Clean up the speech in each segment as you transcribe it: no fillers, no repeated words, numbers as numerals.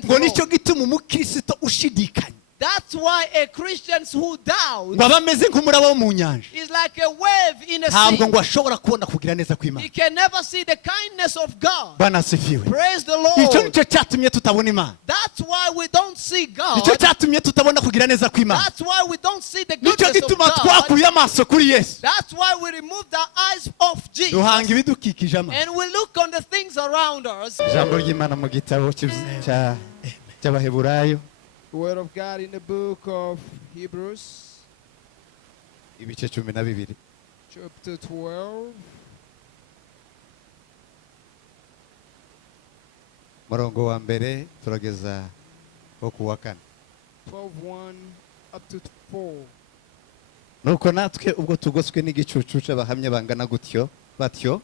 10th ngo nicyo floor. gituma umukristo ushidikanya That's why a Christian who doubts ngo aba ameze nk'umuraba wo mu nyanja is like a wave in a ntabwo sea. ngo ashobora kubona kugira neza He kw'Imana. can never see the kindness of God. Bwana asifiwe. Praise the icyo Lord. nicyo cyatumye tutabona Imana. That's why we don't see God. nicyo cyatumye tutabona kugira neza kw'Imana. That's why we don't see the nicyo goodness of gituma God. twakuye amaso kuri Yesu That's why we removed our eyes off Jesus duhanga ibidukikije amaso. and we look on the things around us. ijambo ry'Imana mu gitabo cy'Abaheburayo The word of God in the book of Hebrews, ibice 12 chapter 12, murongo wa mbere turageza ho ku wa kane. 12:1 up to 4. nuko natwe ubwo tugoswe n'igicucu c'abahamya bangana gutyo batyo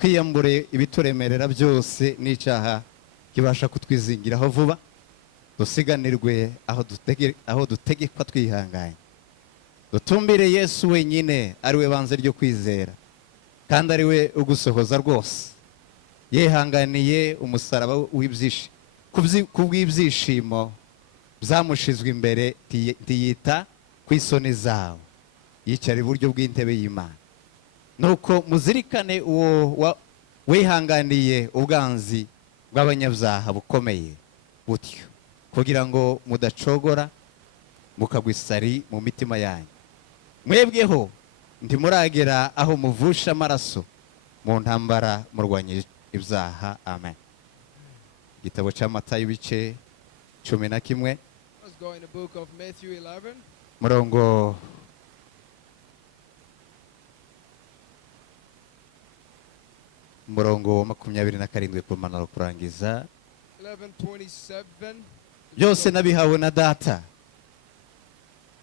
twiyambure ibituremerera byose n'icyaha kibasha kutwizingiraho vuba dusiganirwe aho dutegekwa twihanganye dutumbire Yesu wenyine ari we banze ryo kwizera kandi ari we ugusohoza rwose yihanganiye umusaraba kubw'ibyishimo byamushizwe imbere ntiyita kwisoni zawo yicara iburyo bw'intebe y'Imana nuko muzirikane uwo wihanganiye ubwanzi bw'abanyabyaha bukomeye butyo kugira ngo mudacogora mukagwa isari mu mitima yanyu mwebweho ntimuragera aho muvusha amaraso mu ntambara murwanya ibyaha. Amen. Igitabo cya Matayo ibice 11 Let's go in the book of Matthew 11. murongo wa 27 kumanura kurangiza 11:27. byose nabihawe na data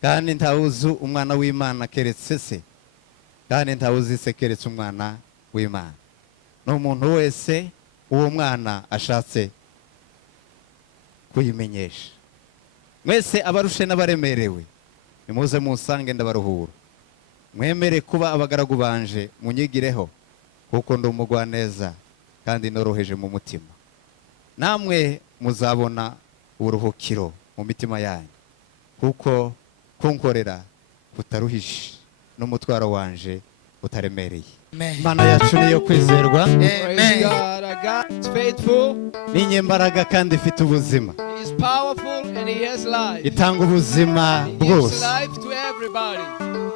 kandi ntawuzi umwana w'Imana keretse se kandi ntawuzi se keretse umwana w'Imana n'umuntu wese uwo mwana ashatse kuyimenyesha. Mwese abarushe n'abaremerewe nimuze musange ndabaruhura mwemere kuba abagaragu banje munyigireho kuko ndi umugwaneza kandi noroheje mu mutima namwe muzabona uburuhukiro mu mitima yanyu kuko kunkorera kutaruhishe n'umutwaro wanje utaremereye. Imana yacu niyo kwizerwa Praise God. Our God is faithful. n'inyembaraga kandi ifite ubuzima He is powerful and He has life. itanga ubuzima He gives bwose. life to everybody.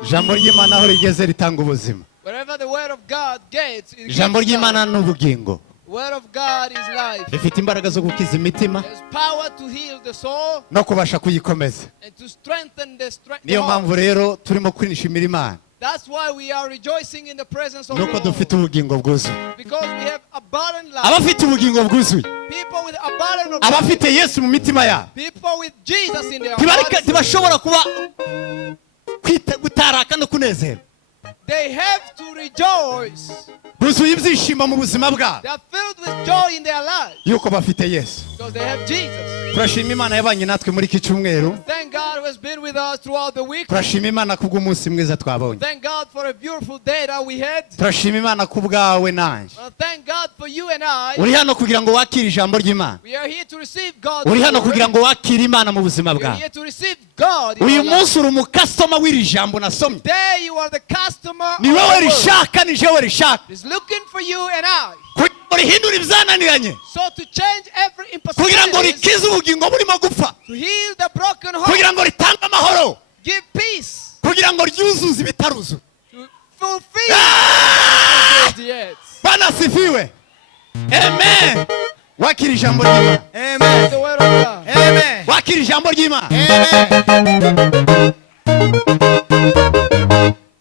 Ijambo ry'Imana aho rigeze ritanga ubuzima. Wherever the word of God gets, it gives Ijambo ry'Imana life. n'ubugingo The word of God is life. rifite imbaraga zo gukiza imitima There's power to heal the soul no kubasha kuyikomeza. and to strengthen the Niyo heart. mpamvu rero turimo kwishimira Imana That's why we are rejoicing in the presence of nuko the dufite Lord. ubugingo bwuzuye. Because we have abundant life. Abafite ubugingo bwuzuye, People with abundant of life. abafite Yesu mu mitima yabo People with Jesus in their hearts. ntibashobora kuba gutaraka no kunezera. They have to rejoice. Buzuye ibyishimo mu buzima bwabo They are filled with joy in their lives yuko bafite Yesu. because they have Jesus. Turashima Imana yabanye natwe muri iki cyumweru. Thank God who has been with us throughout the week. Turashima Imana kubw'umunsi mwiza twabonye. Thank God for a beautiful day that we had. Turashima Imana kubwawe nanje. Thank God for you and I. Uri hano kugira ngo wakire ijambo ry'Imana. We are here to receive God. Uri hano kugira ngo wakire Imana mu buzima We are bwawe. here to receive God. In Uyu our life. munsi uri umukastoma w'iri jambo nasomye. Today you are the customer Ni of wowe the word. rishaka ni jewe rishaka. Is looking for you and I. Kugira ngo rihindure ibyananiranye. So to change every Kugira ngo impossibility, rikize ubugingo burimo gupfa. to heal the broken heart, Kugira ngo ritange amahoro. give peace, Kugira ngo ryuzuze ibitaruzuye. to fulfill the earth. Bwana asifiwe. Amen. Wakira ijambo ry'Imana. Amen. The word of God. Amen. Wakira ijambo ry'Imana.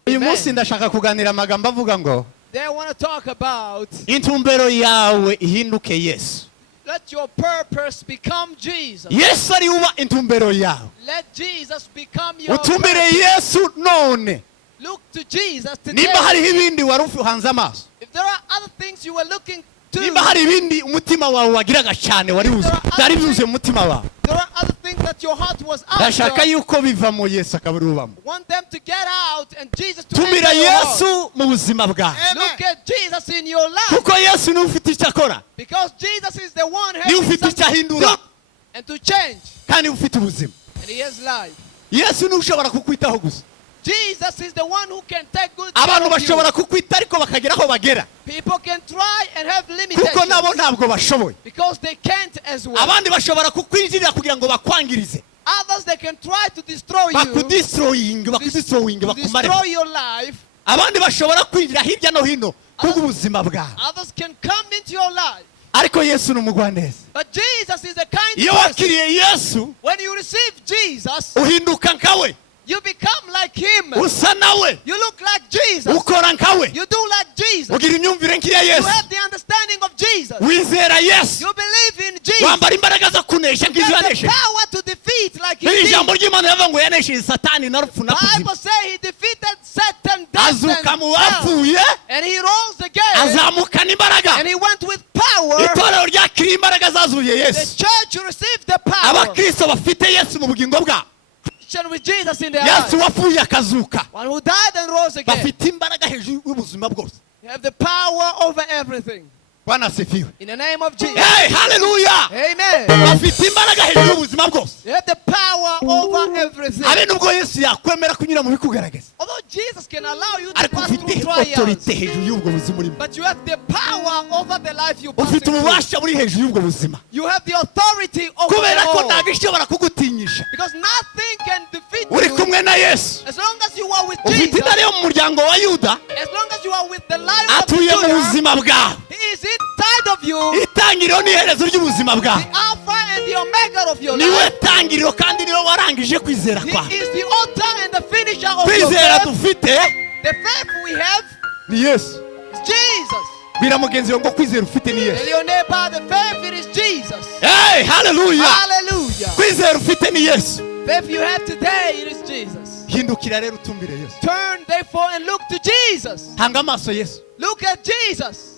Uyu munsi ndashaka kuganira amagambo avuga ngo They want to talk about intumbero yawe ihinduke Yesu. let your purpose become Jesus. Yesu ari uba intumbero yawe. Let Jesus become your Utumbere purpose. Yesu none. Look to Jesus today. Nimba hari ibindi wari uhanze amaso. If there are other things you were looking to, Nimba hari ibindi umutima wawe wagiraga cyane wari uzi. Byari byuzuye mu mutima wawe. there are other things that your heart was Ndashaka after. yuko biva mu Yesu akabura ubamo. Want them to get out and Jesus to Tumbira enter your heart. Yesu mu buzima bwawe. Look at Jesus in your life. Kuko Yesu niwe ufite icyo akora. Because Jesus is the one Niwe having ufite icyo something to ahindura. do. and to change. kandi ufite ubuzima. And he has life. Yesu niwe ushobora kukwitaho gusa. Jesus is the one who can take good care Abantu of you. bashobora kukwita ariko bakagera aho bagera People can try and have kuko limitations nabo ntabwo bashoboye. because they can't as well. Abandi bashobora kukwinjirira kugira ngo bakwangirize, Others, they can try to destroy you, bakudistroying, to bakumare. destroy your life. Abandi bashobora kwinjira hirya no hino kubw'ubuzima bwawe, Others can come into your life. ariko Yesu ni umugwaneza. But Jesus is a kind Iyo person. wakiriye Yesu When you receive Jesus, uhinduka nkawe, you become like him. usa nawe, You look like Jesus. ukora nkawe, You do like Jesus. ugira imyumvire nk'iya You Yesu, have the understanding of Jesus. wizera Yesu, You believe in Jesus. wambara imbaraga zo kunesha You nk'izo have the yanesheje. power to defeat like he Iri did. jambo ry'Imana rivuga ngo yanesheje Satani na rupfu na kuzimu, Bible says he defeated Satan, death, azuka and mu hell. bapfuye, And he rose again. azamukana imbaraga. And he went with power. Itorero ryakiriye imbaraga zazuye The Yesu. church received the power. Abakristo bafite Yesu mu bugingo bwabo, Christian with Jesus in their Yesu lives. wapfuye akazuka, One who died and rose again. bafite imbaraga hejuru y'ubuzima bwose. You have the power over everything. Bwana asifiwe. In the name of Jesus. Hey, haleluya. Amen. Bafite imbaraga hejuru y'ubuzima bwose. You have the power over everything. Habe nubwo Yesu yakwemera kunyura mu bikugaragaza, Although Jesus can allow you to ariko pass ufite through trials, autorite hejuru y'ubwo buzima urimo. but you have the power over the life you pass Ufite through. ububasha buri hejuru y'ubwo buzima, You have the authority over kubera it ko all. ntabwo ishobora kugutinyisha. Because nothing can defeat Uri you kumwe na Yesu, as long as you are with ufite Jesus. intare yo mu muryango wa Yuda, As long as you are with the Lion of atuye mu Judah, buzima bwawe. He is inside of you, Itangiriro n'iherezo ry'ubuzima the bwawe. Alpha and the Omega of your Niwe life. tangiriro kandi niwe warangije kwizera He kwawe. is the author and the finisher of your Kwizera faith. dufite The faith we have ni Yesu. is Jesus. Bwira mugenzi wawe ngo kwizera ufite ni Tell Yesu. your neighbor, the faith it is Jesus. Hey, haleluya. Hallelujah. Kwizera ufite ni Yesu. Faith you have today, it is Jesus. Hindukira rero utumbire Yesu. Turn therefore and look to Jesus. Hanga amaso Yesu. Look at Jesus.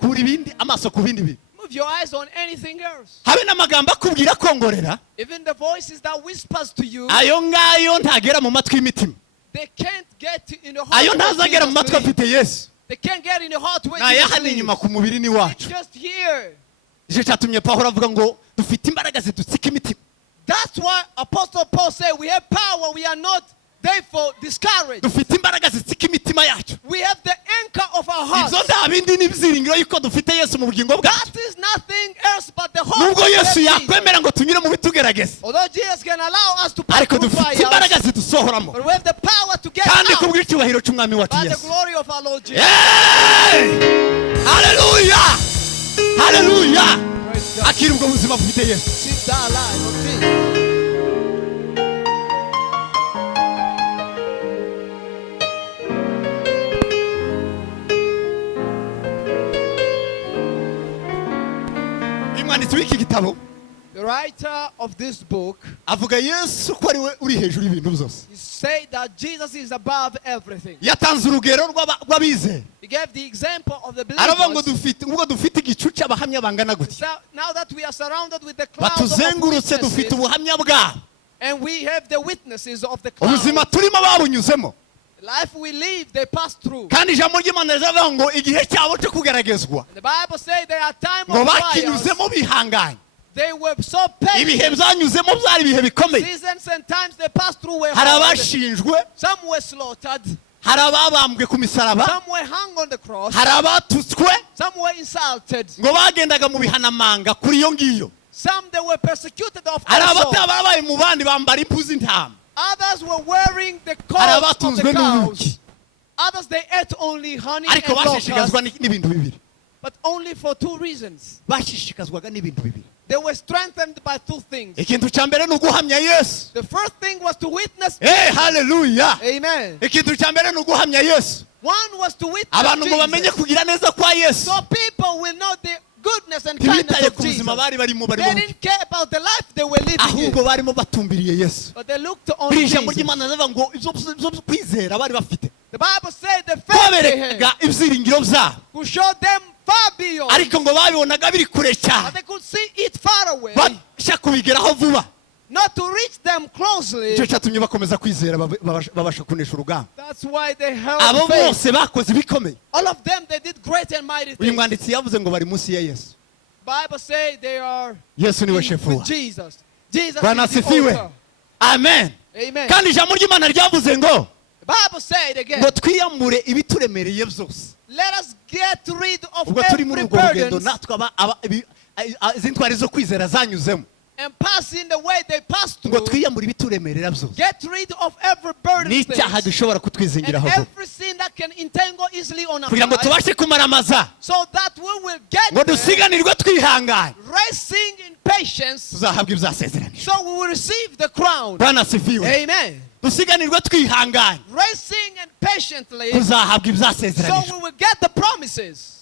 Kura ibindi amaso ku bindi bintu. Move your eyes on anything else. Habe n'amagambo akubwira kongorera, Even the voices that whispers to you, ayo ngayo ntagera mu matwi y'imitima. they can't get in the heart. Ayo where ntazagera mu Jesus matwi lives. afite Yesu. They can't get in the heart where Naya Jesus hano lives. inyuma ku mubiri ni wacu. Just here. Icyo cyatumye Pawulo avuga ngo dufite imbaraga zidutsika imitima. That's why Apostle Paul said we have power, we are not therefore discouraged. Dufite imbaraga zitsika imitima yacu. We have the anchor of our hearts. Ibyo nta bindi n'ibyiringiro yuko dufite Yesu mu bugingo bwacu. That is nothing else but the hope. Nubwo we Yesu have in Jesus. yakwemera ngo tunyure mu bitugerageza, Although Jesus can allow us to pass ariko through dufite trials, imbaraga zidusohoramo but we have the power to get kandi out kubw'icyubahiro cy'umwami wacu by the Yesu. glory of our Lord Jesus. Hey! Haleluya! Haleluya! Praise God. Akira ubwo buzima bufite Yesu. Receive that life of Jesus. Umwanditsi w'iki gitabo The writer of this book, avuga Yesu ko ari we uri hejuru y'ibintu byose. he said that Jesus is above everything. Yatanze urugero rw'abizera. He gave the example of the Aravuga ngo believers. ubwo dufite igicu cy'abahamya bangana gutya, So now that we are surrounded with the clouds of batuzengurutse dufite witnesses, ubuhamya bwabo. and we have the witnesses of the clouds, Ubuzima turimo babunyuzemo, the life we live, they pass through. kandi ijambo ry'Imana riravuga ngo igihe cyabo cyo kugeragezwa The Bible says there are times ngo of trials. bakinyuzemo bihanganye. They were so Ibihe patient. byanyuzemo byari ibihe bikomeye. Seasons and times they passed through were Hari hard. abashinjwe, Some were slaughtered. hari ababambwe ku misaraba, Some were hung on the cross. hari abatutswe Some were insulted. ngo bagendaga mu bihanamanga kuri iyo ngiyo. Some they were persecuted of Hari also. abatabaye mu bandi bambara impu z'intama. Others were wearing the Hari coats of the abatunzwe n'ubuki, cows. Others they ate only honey and ariko bashishikazwa locusts, n'ibintu bibiri. but only for two reasons. Bashishikazwaga n'ibintu bibiri. They were strengthened by two things. Ikintu cya mbere ni uguhamya Yesu. The first thing was to witness. Haleluya. Amen. Ikintu cya mbere ni uguhamya Yesu. One was to witness Abantu ngo bamenye Jesus. kugira neza kwa Yesu. So people will know the goodness and kindness Ntibitaye of ku Jesus. buzima bari barimo They barimo, didn't care about the life they were living ahubwo in, barimo batumbiriye Yesu. but they looked on Buri ijambo Jesus. ry'Imana rivuga ngo ibyo kwizera bari bafite The Bible said the faith they baberekaga had ibyiringiro byabo, could show them far beyond, ariko ngo babibonaga biri kure but cyane, they could see it far away, bashaka kubigeraho vuba. not to reach them closely. Icyo cyatumye bakomeza kwizera, babasha kunesha urugamba. That's why they held Abo faith. bose bakoze ibikomeye. All of them, they did great and mighty Uyu things. mwanditsi yavuze ngo bari munsi ya Yesu. Bible say they are Yesu niwe with shefu wa. Jesus. Jesus Bwana is the asifiwe. author. Amen. Amen. Kandi ijambo ry'Imana ryavuze ngo The Bible said again, twiyamure ibituremereye byose. let us get rid of Ubwo turi every muri urwo rugendo burden natwe izi ntwari zo kwizera zanyuzemo. and pass in the way they passed Ngo through. twiyamure ibituremerera byose. Get rid of every burden N'icyaha things gishobora and kutwizingiraho. every sin that can entangle easily on our Kugira ngo lives, tubashe kumaramaza. so that we will get Ngo there, dusiganirwe twihanganye. racing in patience, Tuzahabwa ibyasezeranijwe. so we will receive the crown. Bwana asifiwe. Amen. Dusiganirwe twihanganye. Racing and patiently, Tuzahabwa so ibyasezeranijwe. we will get the promises.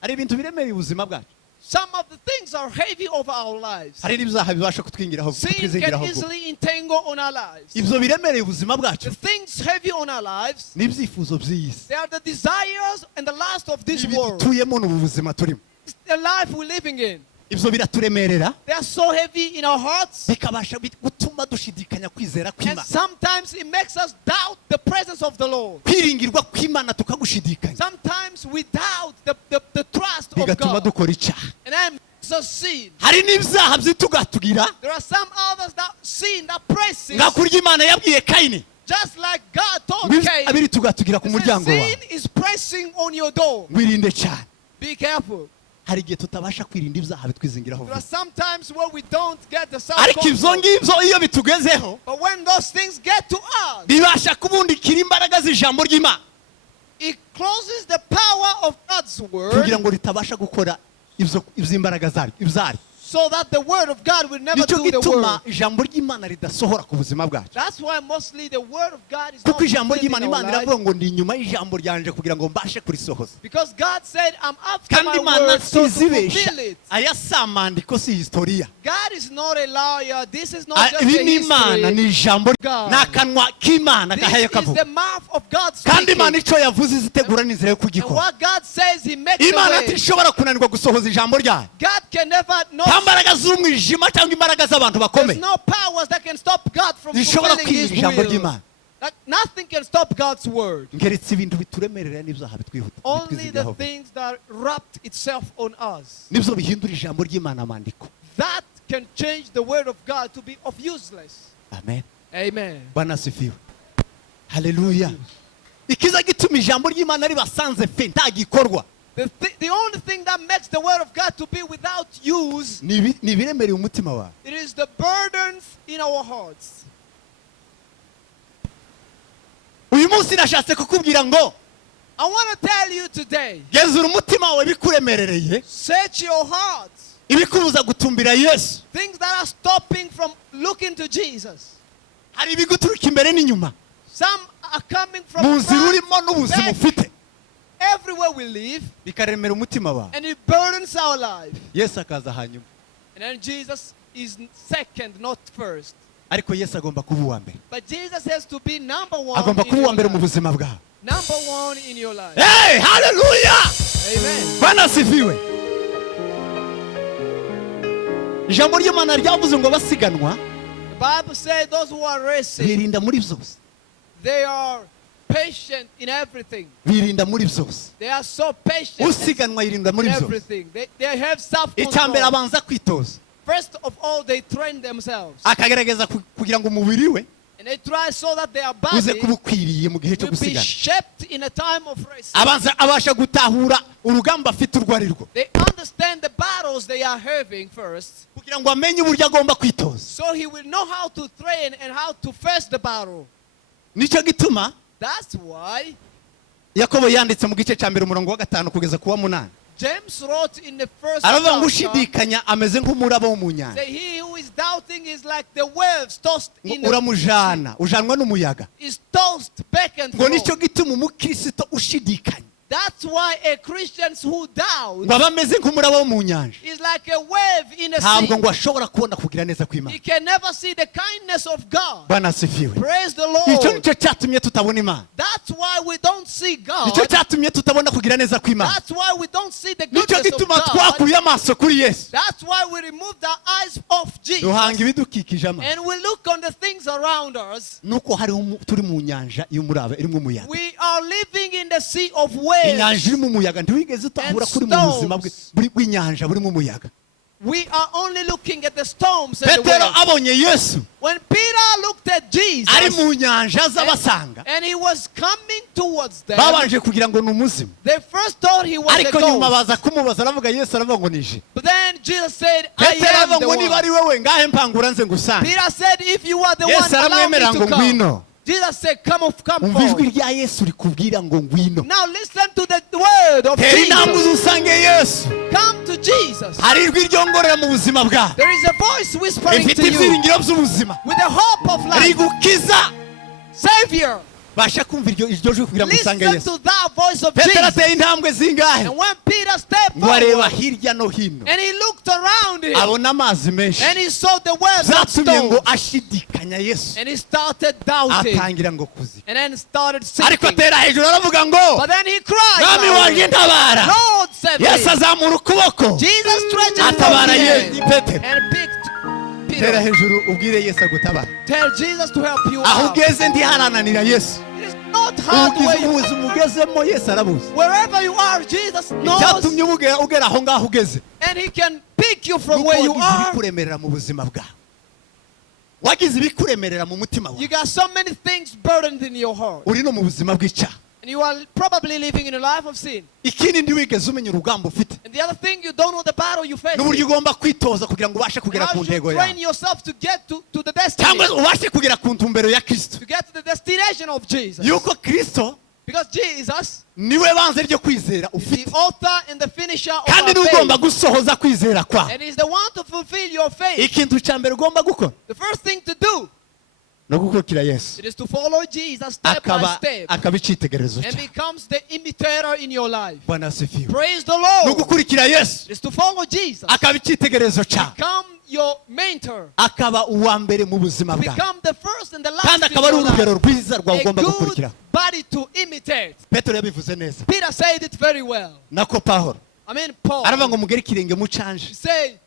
Hari ibintu biremereye ubuzima bwacu. Some of the things are heavy over our lives. Hari n'ibyaha bibasha kutwingiraho Sin can kutwizingiraho. easily entangle on our lives. Ibyo biremereye ubuzima bwacu The things heavy on our lives, n'ibyifuzo by'iyi si. they are the desires and the lust of this Ibi world. dutuyemo n'ubu buzima turimo. It's the life we're living in. Ibyo biraturemerera They are so heavy in our hearts. bikabasha gutuma dushidikanya kwizera And kw'Imana. sometimes it makes us doubt the presence of the Lord. Kwiringirwa kw'Imana tukagushidikanya Sometimes we doubt the trust of bigatuma God. dukora icyaha. And that makes us sin. Hari n'ibyaha byitugatugira There are some others that sin, that praises, nka kurya Imana yabwiye Kayini. just like God told Ngo Cain. abiri tugatugira ku He said, muryango wawe. sin is pressing on your door. Wirinde cyane. Be careful. Hari igihe tutabasha kwirinda ibyaha bitwizingiraho. There are some times where we don't get the Ariko ibyo self-control. ngibyo iyo bitugezeho But when those things get to us, bibasha kubundikira imbaraga z'ijambo ry'Imana it closes the power of God's word kugira ngo ritabasha gukora iby'imbaraga zaryo. so that the word of God will never Nicyo do the gituma word. ijambo ry'Imana ridasohora ku buzima bwacu. That's why mostly the word of God is not Kuko ijambo fulfilled ry'Imana in our Imana life. iravuga ngo ndi inyuma y'ijambo ryanje kugira ngo mbashe kurisohoza. Because God said, I'm after Kandi my Imana word so to sizibesha. fulfill it. Aya si amandiko si historia. God is not a liar. This is not just Ibi a ni Imana history. ni ijambo God. ni akanwa k'Imana gahaye This is the kavuga. mouth of God Kandi Imana speaking. icyo yavuze izitegura n'inzira yo And kugikora. what God says, He makes a Imana way. ntishobora kunanirwa gusohoza ijambo ryayo. God can never Nta not. mbaraga z'umwijima cyangwa imbaraga z'abantu There's bakomeye no powers that can stop God from zishobora fulfilling His kwimira ijambo will. ry'Imana. Like, nothing can stop God's word. Ngeretse ibintu bituremerera n'ibyaha Only the bitwizingiraho. things that wrapped itself on us. Nibyo bihindura ijambo ry'Imana amandiko. That can change the word of God to be of useless. Amen. Amen. Bwana asifiwe. Haleluya. Ikiza gituma ijambo ry'Imana ribasanze fe nta gikorwa. The only thing that makes the word of God to be without use, Ni ibiremereye umutima wawe. it is the burdens in our hearts. Uyu munsi nashatse kukubwira ngo I want to tell you today, genzura umutima wawe bikuremerereye search your heart. ibikubuza gutumbira Yesu. Things that are stopping from looking to Jesus. Hari ibiguturuka imbere n'inyuma. Some are coming from Mu nzira front, urimo n'ubuzima back, ufite everywhere we live, bikaremera umutima wawe. and it burdens our life. Yesu akaza hanyuma. And then Jesus is second, not first. Ariko Yesu agomba kuba uwa mbere. But Jesus has to be number one. Agomba In kuba uwa your mbere mu life. buzima bwawe. Number one in your life. Hey, haleluya. Amen. Bwana asifiwe. Ijambo ry'Imana ryavuze ngo basiganwa The Bible says those who are racing, birinda muri byose. they are patient in everything. Birinda muri byose. They are so patient Usiganwa yirinda muri in byose. everything. They have Icya mbere self-control. abanza kwitoza. First of all, they train themselves. Akagerageza kugira ngo umubiri we And they try so that their uze body kuba ukwiriye mu gihe cyo will be gusigana. shaped in a time of racing. Abasha gutahura urugamba afite urwo ari rwo They understand the battles they are having first, kugira ngo amenye uburyo agomba kwitoza. so he will know how to train and how to face the battle. Nicyo gituma That's why Yakobo yanditse mu gice cya mbere umurongo wa 5 kugeza ku wa 8. James wrote in the first Aravuga ngo chapter, ushidikanya ameze nk'umuraba wo mu nyanja. say he who is doubting is like the waves tossed in the Uramujana, ujanwa n'umuyaga. is tossed back and Ngo nicyo forth. gituma umukristo ushidikanya That's why a Christian who doubts ngo aba ameze nk'umuraba wo mu nyanja. is like a wave in a Ntabwo sea. ngo ashobora kubona kugira neza He kw'Imana. can never see the kindness of God. Bwana asifiwe. Praise the Icyo Lord. nicyo cyatumye tutabona Imana. That's why we don't see God. Nicyo cyatumye tutabona kugira neza kw'Imana. That's why we don't see the Nicyo goodness of gituma God. twakuye amaso kuri Yesu. That's why we removed our eyes off duhanga Jesus ibidukikije amaso and we look on the things around us, nuko turi mu nyanja y'umuraba irimo umuyaga. we are living in the sea of waves. Inyanja irimo umuyaga ntiwigeze utahura kuri mu buzima bw'inyanja burimo umuyaga. We are only looking at the storms and the Petero waves. abonye Yesu When Peter looked at Jesus ari mu nyanja aza basanga, and he was coming towards them, babanje kugira ngo ni umuzimu, they first thought he was a ariko nyuma ghost. baza kumubaza aravuga Yesu aravuga ngo nije. But then Jesus said, I Petero am aravuga the ngo niba one. ari wowe ngahe mpangura nze ngusange. Peter said, if you are the Yesu one, allow me aramwemerera ngo to come. ngwino. Jesus said, come Umva ijwi forward. rya Yesu rikubwira ngo ngwino. Now listen to the word of Tera intambwe Jesus. usange Yesu. Come to Jesus. Hari ijwi ryongorera mu buzima bwawe, There is a voice whispering rifite to you ibyiringiro by'ubuzima, with the hope of life. rigukiza. Savior, Basha kumva iryo jwi kugira ngo usange listen Yesu. to that voice of Petero Jesus. ateye intambwe zingahe And when Peter stepped ngo areba forward hirya no hino, and he looked around him abona amazi menshi, and he saw the waves of byatumye ngo stones ashidikanya Yesu, and he started doubting atangira ngo kuzika. and then started Ariko sinking. atera hejuru aravuga ngo But then he cried, mwami wanjye loudly, ntabara. Lord save Yesu me. azamura ukuboko Jesus stretched forth atabara his hand Petero. and picked tera Peter. hejuru ubwire Yesu agutabara. Tell Jesus to help you Aho out. ugeze ndiharananira Yesu. It is not hard where you Ubuzima ugezemo Yesu arabuzi. wherever you are, Jesus knows, Icyatumye ugera aho ngaho ugeze, and he can pick you from nuko where you wagize are. ibikuremerera mu buzima bwawe, wagize ibikuremerera mu mutima wawe, You got so many things burdened in your heart, uri no mu buzima bw'icyaha. and you are probably living in a life of sin. Ikindi ntiwigeze umenya urugamba ufite And the other thing, you don't know the battle you face. n'uburyo ugomba kwitoza kugira ngo ubashe And kugera how ku you should ntego train yawe, yourself to get to the destiny, cyangwa ubashe kugera ku ntumbero ya Kristo, to get to the destination of Jesus. yuko Kristo Because Jesus niwe banze ryo kwizera is ufite, the author and the finisher of kandi our niwe ugomba faith. gusohoza kwizera kwawe. And he's the one to fulfill your faith. Ikintu cya mbere ugomba gukora The first thing to do, no gukurikira Yesu, it is to follow Jesus step by step, akaba icyitegererezo and cyawe. becomes the imitator in your life. Bwana asifiwe. Praise the No Lord. gukurikira Yesu It is to follow Jesus, akaba icyitegererezo cyawe, become your mentor, akaba uwa mbere mu buzima bwawe, become the first and the last kandi in akaba ari your life. urugero rwiza rwawe A ugomba good gukurikira. body to imitate. Petero yabivuze neza, Peter said it very well. nako Pawulo I mean, Paul. aravuga ngo mugere ikirenge mu canje, He said,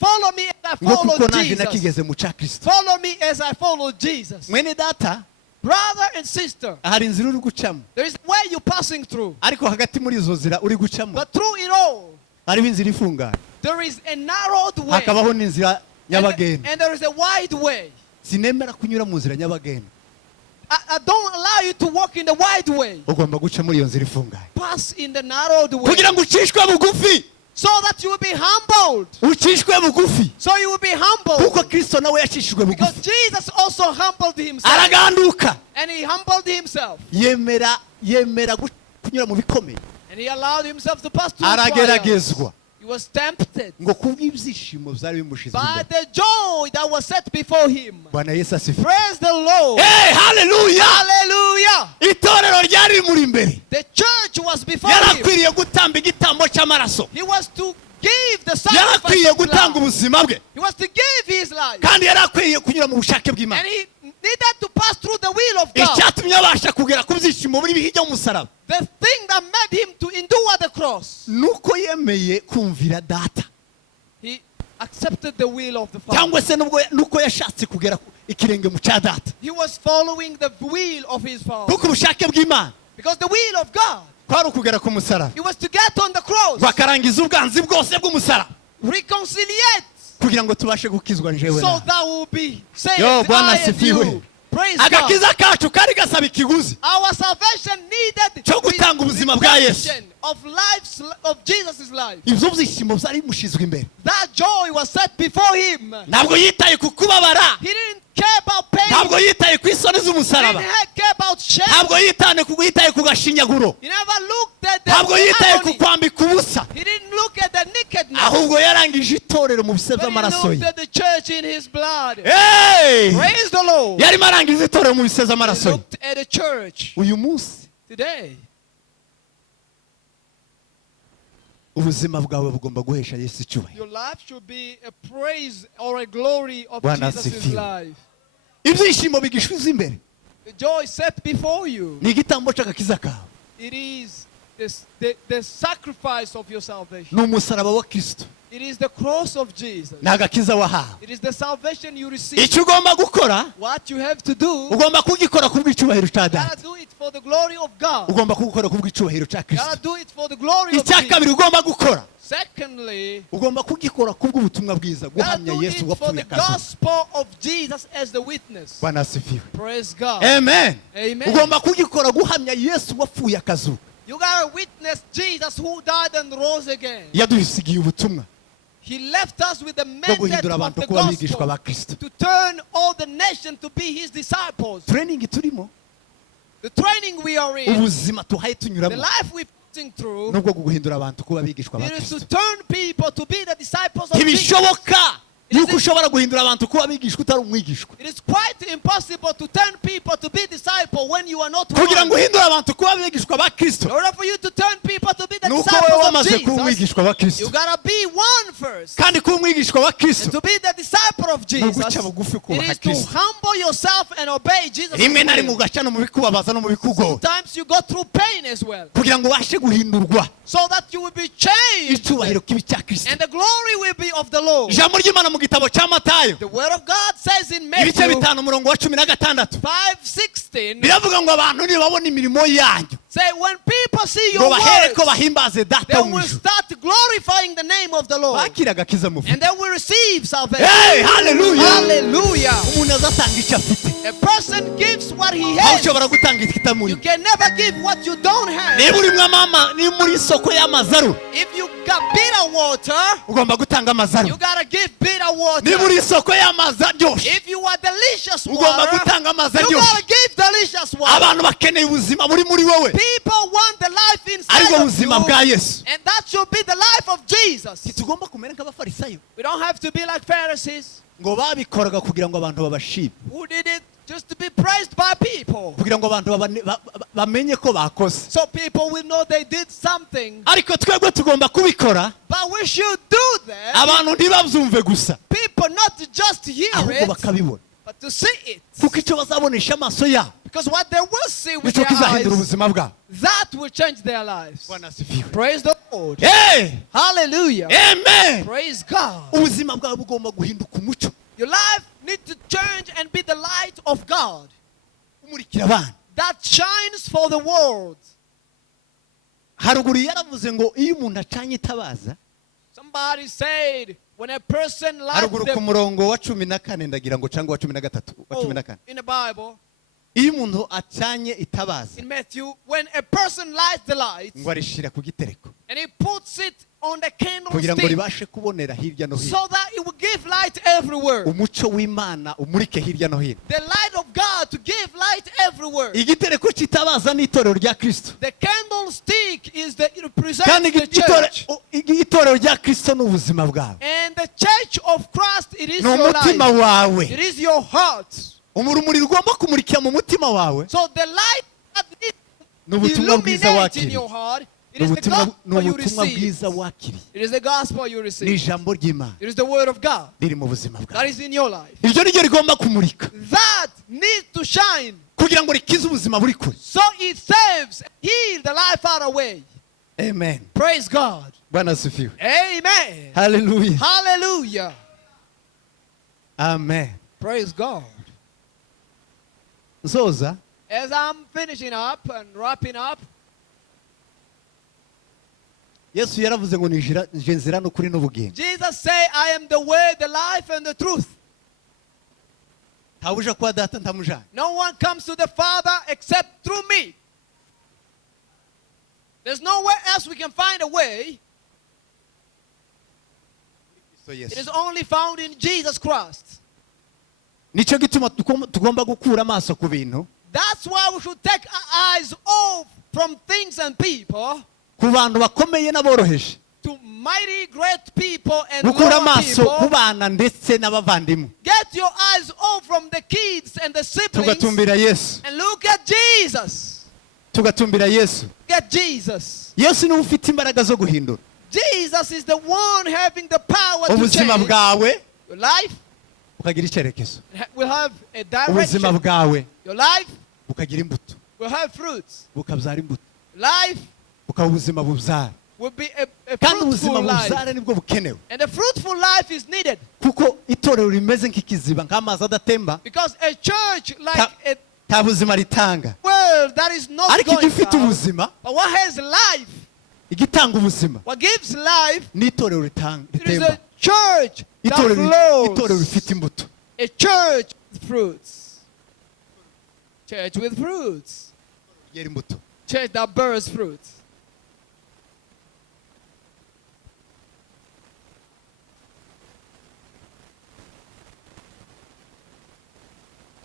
follow me as I ngo follow kuko naje Jesus. nakigeze mu cya Kristo. Follow me as I follow Jesus. Mwene data, Brother and sister, hari inzira uri gucamo, there is a way you're passing through. ariko hagati muri izo nzira uri gucamo But through it all, hariho inzira ifunganye, there is a narrowed way. hakabaho n'inzira And nyabagendwa. there is a wide way. Sinemera kunyura mu nzira nyabagendwa, I don't allow you to walk in the wide way. ugomba guca muri iyo nzira ifunganye Pass in the narrowed way. kugira ngo ucishwe bugufi, So that you will be humbled. ucishwe bugufi So you will be humbled. kuko Kristo nawe yacishijwe Because bugufi, Jesus also humbled himself. araganduka, And he humbled himself. yemera kunyura mu bikomeye, And he allowed himself to pass through trials. arageragezwa He was tempted ngo kubw'ibyishimo byari bimushize by imbere. the joy that was set before him. Bwana Yesu asifiwe. Praise the Lord. Hey, haleluya! Hallelujah. Itorero ryari rimuri imbere, The church was before him. yarakwiriye gutamba igitambo cy'amaraso, He was to give the sacrifice yarakwiye of gutanga blood. ubuzima bwe, He was to give his life. kandi yarakwiye kunyura mu bushake And bw'Imana. he needed to pass through the will of God. Icyatumye abasha kugera ku byishimo biri hirya y'umusaraba, The thing that made him to endure the cross. nuko yemeye kumvira data, He accepted the will of the Father. cyangwa se nuko yashatse kugera ku ikirenge mu cya data, He was following the will of his Father. kuko ubushake bw'Imana Because the will of God, kwari ukugera ku musaraba, it was to get on the cross, bakarangiza ubwanzi bwose bw'umusaraba, reconciliate, kugira ngo tubashe gukizwa njyewe so nawe. that will be saved. Yo, Bwana I and asifiwe. you. Praise God. Agakiza kacu kari gasaba ikiguzi Our salvation needed cyo gutanga ubuzima bwa Yesu. redemption of Jesus' life. ibyo byishimo byari bimushizwe imbere, That joy was set before him. ntabwo yitaye ku kubabara, He didn't care about pain. ntabwo yitaye ku isoni He z'umusaraba, didn't care about shame. ntabwo yitaye ku gashinyaguro, He never looked at the ntabwo yitaye ku agony. kwambika ubusa, He didn't look at the nakedness. ahubwo yarangije itorero mu bise But he by'amaraso looked ye. at the church in his blood. Hey! Praise the Lord. yarimo arangiza itorero mu bise He by'amaraso ye. looked at the church uyu munsi today. ubuzima bwawe bugomba guhesha Yesu icyubahiro. Your life should be a praise or a glory of Bwana Jesus' asifiwe. life. ibyishimo bigishwiza imbere The joy set before you. ni igitambo cy'agakiza kawe, It is the sacrifice of your salvation. ni umusaraba wa Kristo, It is the cross of Jesus. ni agakiza wahawe. It is the salvation you receive. icyo ugomba gukora, What you have to do, ugomba kugikora kubw'icyubahiro cya you Data, gotta do it for the glory of God. ugomba kugikora kubw'icyubahiro cya You Kristo. gotta do it for the glory of icya Jesus. kabiri ugomba gukora, Secondly, ugomba kugikora kubw'ubutumwa bwiza, you gotta guhamya do Yesu it for wapfuye the akazuka. gospel of Jesus as the witness. Bwana asifiwe. Praise God. Amen. Amen. ugomba kugikora guhamya Yesu wapfuye akazuka. You gotta witness Jesus who died and rose again. yadusigiye ubutumwa He left us with the bwo mandate guhindura of abantu the kuba abigishwa gospel ba Kristo. to turn all the nation to be his disciples. training turimo, The training we are in, ubuzima tuhaye the tunyuramo, life we're passing through, nubwo guhindura abantu kuba abigishwa ba it is to Kristo. turn people to be the disciples of Jesus. ntibishoboka It yuko is- ushobora guhindura abantu kuba abigishwa utari umwigishwa. It is quite impossible to turn people to be disciples when you are not kugira ngo one. uhindure abantu kuba abigishwa ba Kristo, In order for you to turn people to be the ni uko wowe disciples of wamaze kuba Jesus, umwigishwa wa Kristo. you gotta be one first. kandi kuba umwigishwa wa Kristo And to be the disciple of ni uguca Jesus, bugufi it kubaha is to Kristo. humble yourself and obey Jesus. rimwe na rimwe ugaca no mu bikubabaza no mu bikugora, Sometimes you go through pain as well, kugira ngo ubashe guhindurwa, so that you will be changed, icyubahiro kibi cya Kristo. and the glory will be of the Lord. ijambo ry'Imana mu gitabo cya Matayo The word of God says in ibice Matthew bitanu umurongo wa 16 5:16, biravuga ngo abantu nibabona imirimo yanyu say when people see ngo your bahere ko works, bahimbaze Data they wo mu will ijuru, start glorifying the name of the Lord, bakira agakiza mufite. and they will receive salvation. Hey, hallelujah. Hallelujah. umuntu azatanga icyo afite, A person gives what he aho has. ushobora gutanga You ikitamuri. can never give what you don't have. niba urimo amama ni muri isoko y'amazaru, If you got bitter water, ugomba gutanga amazaru. you gotta give bitter water. niba uri isoko y'amazi aryoshye, If you want delicious ugomba water, gutanga amazi you gotta aryoshye. give delicious water. abantu bakeneye ubuzima buri muri wowe, People want the life inside aribwo of buzima you, bwa Yesu. and that should be the life of Jesus. tugomba kumera nk'abafarisayo We don't have to be like Pharisees ngo babikoraga kugira ngo abantu babashime, who did it just to be praised by people, kugira ngo abantu bamenye ko bakoze. so people will know they did something. ariko twebwe tugomba kubikora But we should do that. abantu ntibabyumve gusa, People not to just hear ahubwo it, bakabibona, but to see it. kuko icyo bazabonesha amaso yabo Because what they will see with nicyo their kizahindura eyes, ubuzima bwabo. that will change their lives. Bwana asifiwe. Praise the Lord. Hey! Hallelujah. Amen. Praise God. ubuzima bwawe bugomba guhinduka umucyo, Your life needs to change and be the light of God umurikira abana. that shines for the world. haruguru yaravuze ngo iyo umuntu acanye itabaza, Somebody said when a person lights haruguru ku the murongo wa 14 ndagira ngo cyangwa wa 13 wa 14, in the Bible, iyo umuntu acanye itabaza in Matthew, when a person lights the light ngo arishira ku gitereko and he puts it on the kugira ngo candlestick ribashe kubonera hirya no hino, so that it will give light everywhere. umucyo w'Imana umurike hirya no hino. The light of God to give light everywhere. igitereko cy'itabaza ni itorero rya Kristo, The candlestick is the it kandi represents the church. itorero rya Kristo ni ubuzima bwawe, And the church of Christ, it is ni your umutima life. wawe. It is your heart. urumuri rugomba kumurikira mu mutima wawe So the light that is ni ubutumwa bwiza illuminate in wakiriye, your heart, it ni is the gospel you ubutumwa receive. bwiza wakiriye, It is the gospel you ni receive. ijambo ry'Imana It is the word of God riri mu buzima that bwawe. is in your life. iryo ni ryo rigomba kumurika That needs to shine kugira ngo rikize ubuzima buri kure. so it saves and heals the life far away. Amen. Praise God. Bwana asifiwe. Amen. Hallelujah. Hallelujah. Amen. Praise God. nsoza, As I'm finishing up and wrapping up, Yesu yaravuze ngo nije nzira n'ukuri n'ubugingo, Jesus said, I am the way, the life, and the truth. ntawuja kwa Data ntamujana. No one comes to the Father except through me. There's nowhere else we can find a way. So It is Yesu, only found in Jesus Christ. nicyo gituma tugomba gukura amaso ku bintu, That's why we should take our eyes off from things and people ku bantu bakomeye n'aboroheje, to mighty great people and gukura lower amaso ku people. bana ndetse n'abavandimwe, Get your eyes off from the kids and the siblings tugatumbira Yesu, and look at Jesus. tugatumbira Yesu. Get Jesus. Yesu niwe ufite imbaraga zo guhindura Jesus is the one having the power to ubuzima change bwawe, your life. ukagira icyerekezo, Will have a ubuzima direction. bwawe Your life bukagira imbuto, will have fruits. bukabyara imbuto, Life ukaba ubuzima bubyara will be a kandi ubuzima fruitful life. bubyara nibwo bukenewe And a fruitful life is needed. kuko itorero rimeze nk'ikiziba nk'amazi adatemba Because a church like Ta- a nta buzima ritanga well that is not ariko going igifite down, ubuzima but what has life, igitanga ubuzima what gives life, n'itorero it is ritemba a church that itorero flows. rifite imbuto A church with fruits. Church with fruits. yera imbuto Church that bears fruits.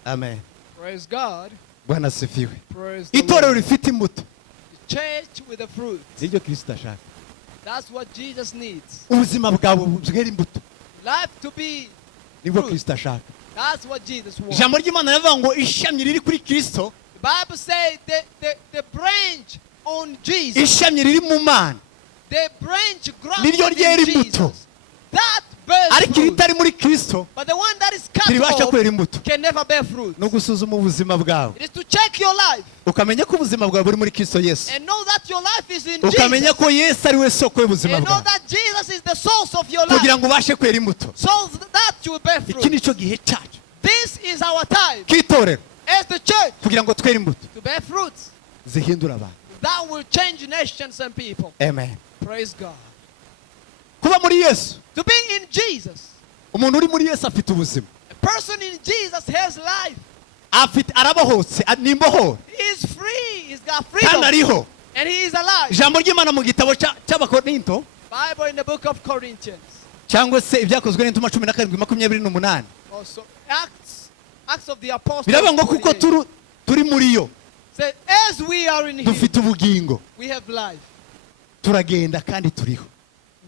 amen Praise God. bwana asifiwe Praise the itorero Lord. rifite imbuto The church with the fruit. niryo kristo ashaka That's what Jesus needs. ubuzima bwawe bwera imbuto Life to be nibwo fruit. kristo ashaka That's what Jesus wants. ijambo ry'imana rivuga ngo ishami riri kuri kristo The Bible says the branch on Jesus, ishami riri mu mana the branch niryo grafted ryera in imbuto Jesus, that bears ariko fruit. iritari muri kristo But the one that is cut ntiribasha off kwera imbuto can never bear fruit. ni ugusuzuma ubuzima bwawe It is to check your life ukamenya ko ubuzima bwawe buri muri kristo yesu and know that your life is in ukamenya Jesus. ko yesu ari we soko y'ubuzima And know bwawe that Jesus is the source of your life. kugira ngo ubashe kwera imbuto So that you will bear iki fruit. ni cyo gihe cyacu This is our time k'itorero as the church kugira ngo twere imbuto to bear fruits zihindura abantu that will change nations and people. amen Praise God. kuba muri yesu To be in Jesus. umuntu uri muri yesu afite ubuzima A person in Jesus has life. arabohotse ni imbohoro He is free. He's got kandi freedom. ariho And he is alive. ijambo ry'imana mu gitabo cy'abakorinto Bible in the book of Corinthians. cyangwa se ibyakozwe n'intumwa 17:28 Also, Acts of the Apostles. biravuga ngo kuko 28. turi muri yo Said, as we are in him, dufite ubugingo we have life. turagenda kandi turiho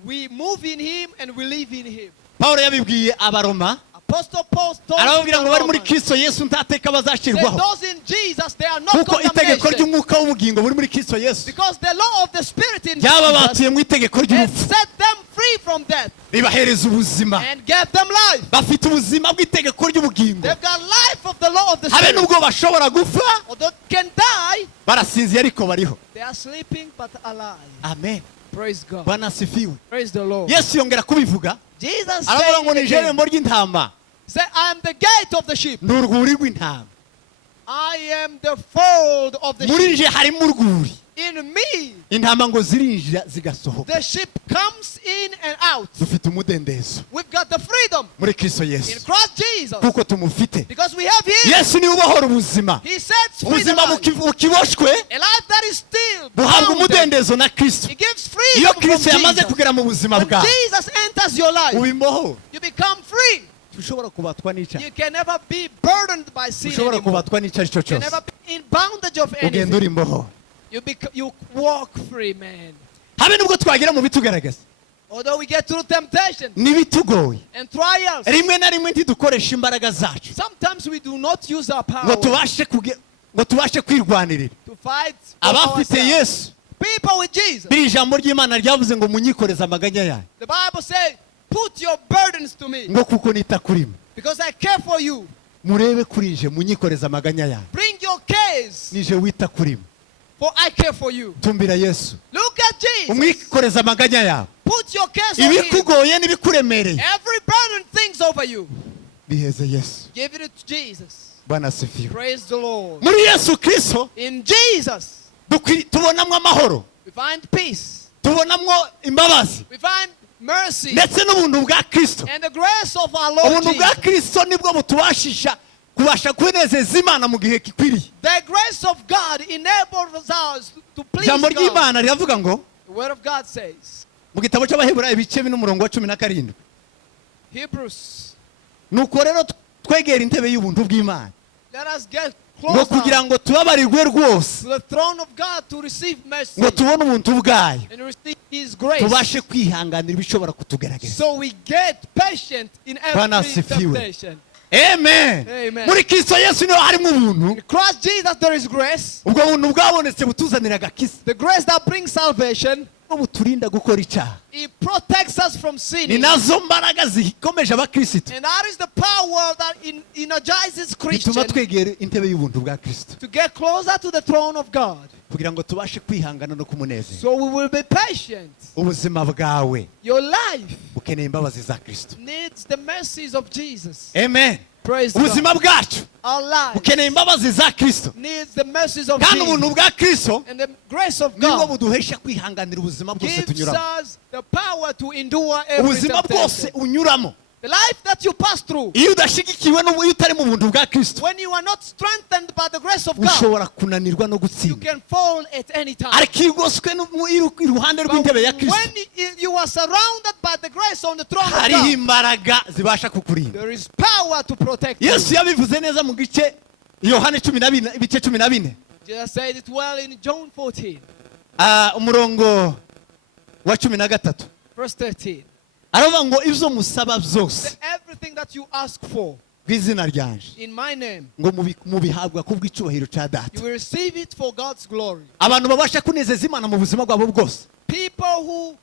We move in him and we live in him. pawulo yabibwiye abaroma Apostle Paul told arababwira ngo bari muri Romans, kristo yesu ntateka said bazashyirwaho those in Jesus, they are not kuko itegeko condemnation. ry'umwuka w'ubugingo buri muri kristo yesu Because the law of the Spirit in Jesus ryababatiye mu itegeko has ry'urupfu set them free from death ribahereza ubuzima and gave them life. bafite ubuzima bw'itegeko ry'ubugingo They've got life of the law of the habe Spirit. n'ubwo bashobora gupfa Although they can die, barasinziye ariko bariho they are sleeping but alive. amen Praise God. bwana asifiwe Praise the Lord. yesu yongera kubivuga Jesus aravuga ngo ni said, irembo ry'intama say, I am the gate of the sheep. ni urwuri rw'intama I am the fold of the muri sheep. nje harimo urwuri In me, intama ngo zirinjira zigasohoka the sheep comes in and out. dufite umudendezo We've got the freedom muri kristo in yesu Christ Jesus. kuko tumufite Because we have him. yesu niwe ubohora ubuzima He sets free the ubuzima life. bukiboshwe A life that is still buhabwa bounded. umudendezo na kristo He gives iyo freedom from kristo yamaze Jesus. kugera mu buzima When bwawe Jesus enters your life, uba imboho you become free. ushobora kubatwa n'icyaha You can never be burdened by sin ushobora anymore. kubatwa n'icyo ari cyo You can cyose never be in bondage of ugenda anything. uri imboho You walk free, man. habe nubwo twagera mu bitugaragaza Although we get through temptation n'ibitugoye and trials, rimwe na rimwe ntidukoresha imbaraga zacu sometimes we do not use our ngo power tubashe kwirwanirira to fight for abafite ourselves. yesu People with Jesus. biri ijambo ry'imana ryavuze ngo munyikoreze amaganya yanyu The Bible says, put your burdens to me ngo kuko nita kuri mwe because I care for you. murebe kuri nje munyikoreze amaganya yanyu Bring your case, nije wita kuri mwe for I care for you. tumbira yesu Look at Jesus. umwikoreze amaganya yawe Put your case on him. ibikugoye n'ibikuremereye Every burden things over you. biheze yesu Give it to Jesus. bwana asifiwe Praise the Lord. muri yesu kristo In Jesus, tubonamwo amahoro we find peace. tubonamwo imbabazi We find mercy. ndetse n'ubuntu bwa kristo And the grace of our Lord ubuntu bwa Jesus. kristo nibwo butubashisha kubasha kwinezeza imana mu gihe gikwiriye The grace of God enables us to please ijambo God. ry'imana riravuga ngo The word of God says, mu gitabo cy'abaheburayo ibice n'umurongo wa 17 Hebrews, nuko rero twegera intebe y'ubuntu bw'imana let us get ngo closer kugira ngo tubabarirwe rwose to the throne of God to receive mercy ngo tubone ubuntu bwayo and receive His grace. tubashe kwihanganira ibishobora kutugaragariza So we get patient in Bwana every asifiwe. temptation. amen Amen. muri kristo yesu niho harimo ubuntu In Christ Jesus there is grace. ubwo buntu bwabonetse butuzanira agakiza The grace that brings salvation. nibwo buturinda gukora icyaha. It protects us from Ni sinning. nazo mbaraga zikomeje abakristo And that is the power that energizes bituma Christians twegera intebe y'ubuntu bwa Kristo to get closer to the throne of God. kugira ngo tubashe kwihangana no kumunezeza. So we will be patient. Ubuzima bwawe Your life bukeneye imbabazi za Kristo. needs the mercies of Jesus. Amen. Praise God. Ubuzima bwacu Our life bukeneye imbabazi za Kristo, needs the mercies of kandi Jesus. ubuntu bwa Kristo And the grace of nibwo God buduhesha kwihanganira ubuzima bwose gives tunyuramo. us the power to endure every Ubuzima bwose temptation. unyuramo The life that you pass through, iyo udashyigikiwe iyo utari mu buntu bwa Kristo when you are not strengthened by the grace of God, ushobora kunanirwa no you gutsinda. can fall at any time. ariko iyo ugoswe iruhande But rw'intebe ya Kristo when you are surrounded by the grace on the throne of hariho God, imbaraga zibasha kukurinda. there is power to protect you. Yesu yabivuze neza mu gice Yohane 14 ibice 14 Jesus said it well in John 14, umurongo wa 13 verse 13. aravuga ngo ibyo musaba byose Say, everything that you ask for bw'izina ryanje in my name, ngo mubihabwa kubw'icyubahiro cya you data. will receive it for God's glory. Abantu babasha kunezeza Imana mu buzima bwabo bwose People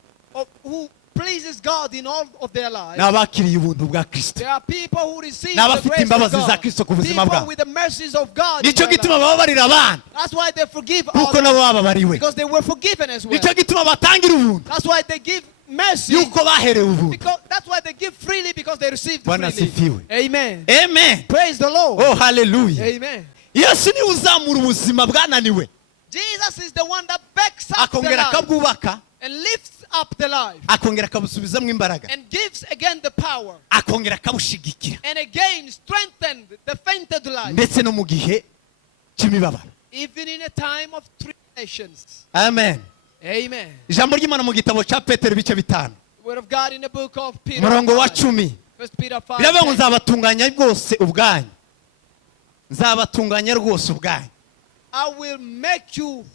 who pleases God in all of their ni lives. abakiriye ubuntu bwa Kristo, There are people who receive ni the abafite grace of imbabazi za God. Kristo ku buzima People bwabo. with the mercies of God. in nicyo their gituma lives. bababarira abana That's why they forgive kuko others, nabo bababariwe. because they were forgiven as well. nicyo gituma batangira ubuntu That's why they give mercy. yuko baherewe ubuntu. Because that's why they give freely, because they received Bwana freely. asifiwe. Amen. Amen. Praise the Lord. Oh hallelujah. Amen. Yesu niwe uzamura ubuzima bwananiwe Jesus is the one that backs up the akongera life akabwubaka and lifts up the life akongera akabusubizamo imbaraga and gives again the power akongera akabushigikira and again strengthen the fainted life, ndetse no mu gihe cy'imibabaro. even in a time of tribulations. Amen. Amen. Ijambo ry'Imana mu gitabo cya Petero ibice 5 Word of God in the book of Peter. umurongo wa 5. 10 First Peter 5. biravuga ngo 10. nzabatunganya rwose ubwanyu, nzabatunganya rwose ubwanyu, I will make you,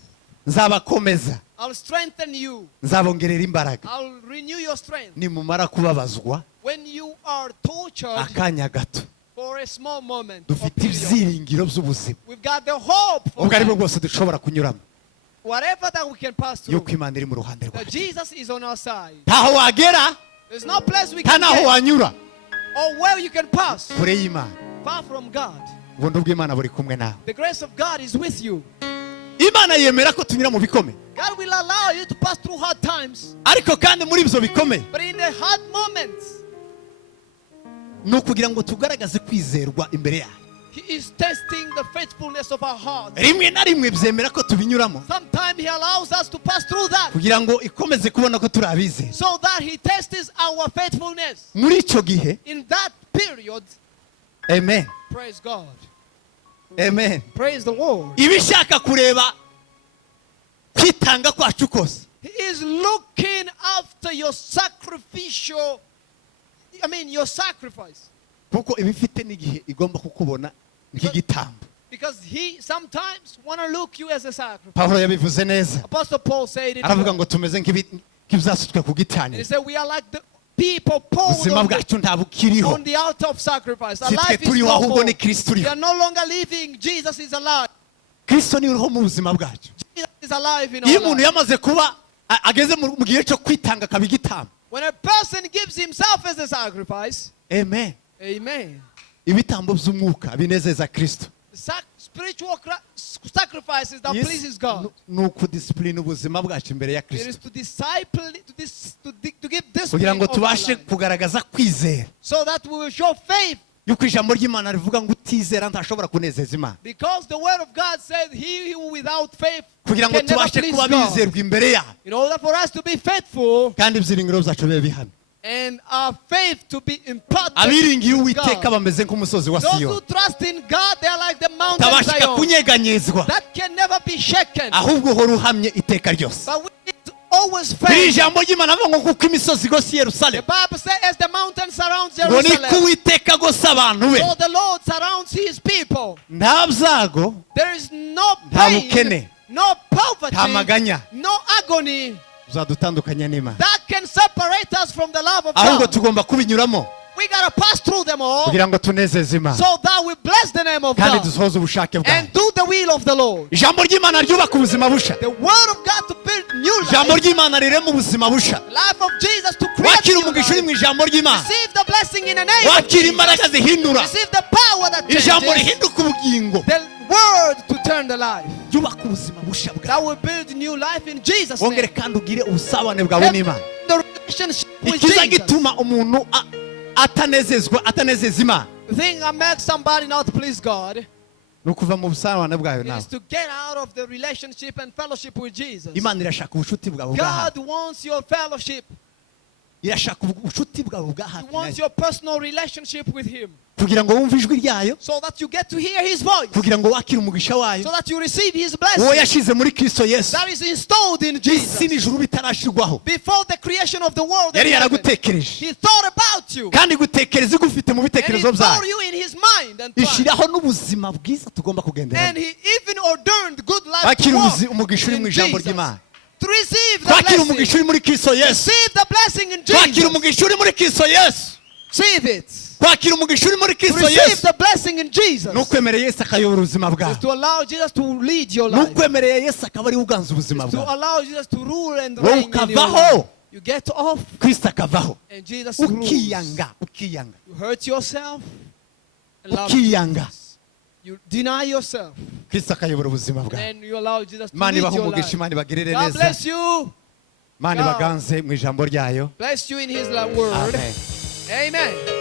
nzabakomeza, I'll strengthen you, nzabongerera imbaraga I'll renew your strength. nimumara kubabazwa When you are tortured akanya gato. for a small moment, or Dufite period, ibyiringiro by'ubuzima we've got the hope for ubwo ari bwo life. bwose dushobora kunyuramo Whatever that we can pass through, yuko Imana iri mu ruhande that rwacu. Jesus is on our side. Ntaho wagera, There's no place we nta can naho get wanyura or where you can pass kure y'Imana. far from God. Ubuntu bw'Imana buri kumwe nawe. The grace of God is with you. Imana yemera ko tunyura mu bikomeye, God will allow you to pass through hard times, ariko kandi muri ibyo bikomeye but in the hard moments, ni ukugira ngo tugaragaze kwizerwa imbere yayo. He is testing the faithfulness of our heart. Rimwe na rimwe byemera ko tubinyuramo Sometimes He allows us to pass through that kugira ngo ikomeze kubona ko turi abizera. so that He tests our faithfulness. Muri icyo gihe, In that period, amen, praise God. amen, Praise the Lord. iba ishaka kureba kwitanga kwacu kose. He is looking after your your sacrifice. Kuko iba ifite n'igihe igomba kukubona nk'igitambo. Because He sometimes want to look you as a sacrifice. Pawulo yabivuze neza, Apostle Paul said it. aravuga well. ngo tumeze nk'ibyasutswe ku And he gicaniro. said we are like the people poured Ubuzima bwacu nta bukiriho, on the altar of sacrifice. Our si twe life is turiho no ahubwo more. ni Kristo We uriho. are no longer living. Jesus is alive. Kristo niwe uriho mu buzima bwacu. Jesus is alive in Iyo our umuntu life. yamaze kuba ageze mu gihe cyo kwitanga akaba igitambo, When a person gives himself as a sacrifice, amen, amen. ibitambo by'umwuka binezeza Kristo. Spiritual sacrifices that pleases God. Ni ukudisipulina ubuzima bwacu imbere ya It is Kristo to disciple, to give kugira discipline ngo of our tubashe life, kugaragaza kwizera so that we will show faith. yuko ijambo ry'Imana rivuga ngo utizera ntashobora kunezeza Imana. Because the word of God says, he who without faith Kugira ngo can never tubashe please kuba God. bizerwa imbere yayo, In order for us to be faithful kandi ibyiringiro byacu bibe bihamye. and our faith to be imparted Abiringiye to Uwiteka God. bameze nk'umusozi wa Those who Siyoni, trust in God, they are like the mountain utabashika Zion kunyeganyezwa, that can never be shaken. ahubwo uhora uhamye iteka ryose. But we need to always Kuri faith. ijambo ry'Imana avuga ngo kuko imisozi igose The Yerusalemu, Bible says, as the mountain surrounds ngo niko Jerusalem, Uwiteka agose abantu be. so the Lord surrounds His people. Nta byago, There is no nta pain, bukene, no poverty, nta maganya no agony uzadutandukanya n'Imana, that can separate us from the love of ahubwo God. tugomba kubinyuramo We gotta pass through them all kugira ngo tunezeze Imana so that we bless the name of kandi God dusohoze ubushake bwayo. and do the will of the Lord. Ijambo ry'Imana ryubaka ubuzima busha. The word of God to build new ijambo life. ry'imana rirema ubuzima busha. The life of Jesus to create Wakira new umugisha uri life. mu ijambo ry'imana. Receive the blessing in the name of Wakira Jesus. imbaraga zihindura. Receive the power that Ijambo changes. rihinduka ubugingo. The word to turn the life. Ryubaka ubuzima busha bwawe. That will build new life in Jesus' Wongere name. kandi ugire ubusabane bwawe Have n'Imana. the relationship with Ikiza Jesus. gituma umuntu atanezeza Imana. The thing that makes somebody not please God Ni ukuva mu busabane bwawe nawe. is to get out of the relationship and fellowship with Jesus. Imana irashaka ubucuti bwawe bwa hafi. God wants your fellowship. Irashaka ubucuti bwawe bwa He hafi wants nayo. your personal relationship with Him. Kugira ngo wumve ijwi ryayo, So that you get to hear His voice. kugira ngo wakire umugisha wayo. So that you receive His Uwo blessing. yashize muri Kristo Yesu. That is installed in Isi Jesus. n'ijuru bitarashirwaho. Before the creation of the world, Yari and heaven, yaragutekereje. He thought about you. Kandi gutekereza igufite mu And He bitekerezo thought byayo. you in His mind and plan. Ishiraho n'ubuzima bwiza tugomba kugenderamo. And He even ordained good life to Wakira walk umugisha uri mu in ijambo Jesus. ry'Imana. To receive the Twakira umugisha blessing. uri muri Kristo Yesu. Receive the blessing in Twakira Jesus. umugisha uri muri Kristo Yesu. Receive it. Twakira umugisha uri muri To Kristo receive Yesu. the blessing in Jesus. Nukwemereye Yesu akayobora ubuzima Is bwawe. to allow Jesus to lead your life. Nukwemereye Yesu akaba ariwe uganza ubuzima Is to bwawe. allow Jesus to rule and Wowe reign in your ukavaho. life. You get off Kristo akavaho. and Jesus rules. Ukiyanga. You hurt yourself and love Ukiyanga. Jesus. You deny yourself Kristo akayobora ubuzima bwawe. and you allow Jesus to Imana lead ibahe your umugisha, life. Imana ibagirire God neza. bless you. Imana God. ibaganze mu ijambo ryayo. Bless you in His word. Amen. Amen.